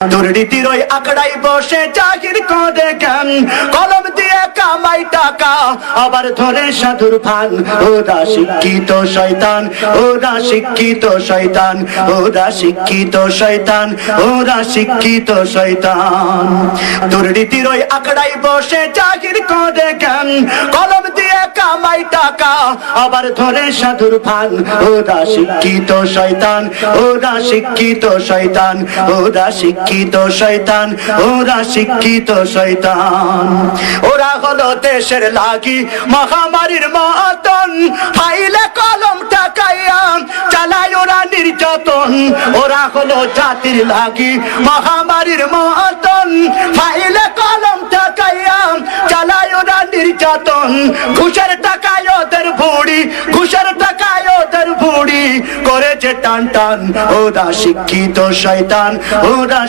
দুর্নীতির ওই আঁকড়াই বসে চাকরি করে জ্ঞান, কলম দিয়ে কামাই টাকা আবার ধরে সাধুর ভান। ওরা শিক্ষিত শয়তান, ওরা শিক্ষিত শয়তান, ওরা শিক্ষিত শয়তান, ওরা শিক্ষিত শয়তান। দুর্নীতির ওই আঁকড়াই বসে চাকরি করে জ্ঞান, কলম দিয়ে কামাই টাকা আবার ধরে সাধুর ভান। ওরা শিক্ষিত শয়তান, ওরা শিক্ষিত শয়তান, ওরা শিক্ষিত শয়তান, ওরা শিক্ষিত শয়তান। ওরা হলো দেশের লাগি মহামারীর মতন, ফাইলে কলম টাকাইয়া চালায় ওরা নির্যাতন। ওরা হলো জাতির লাগি মহামারীর মতন, ফাইলে কলম টাকাইয়া চালায় ওরা নির্যাতন। ঘুষের টাকায় ওদের ভুড়ি, ঘুষের টাকায় ওদের ভুড়ি করেছে টান টান। ওরা শিক্ষিত শয়তান, ওরা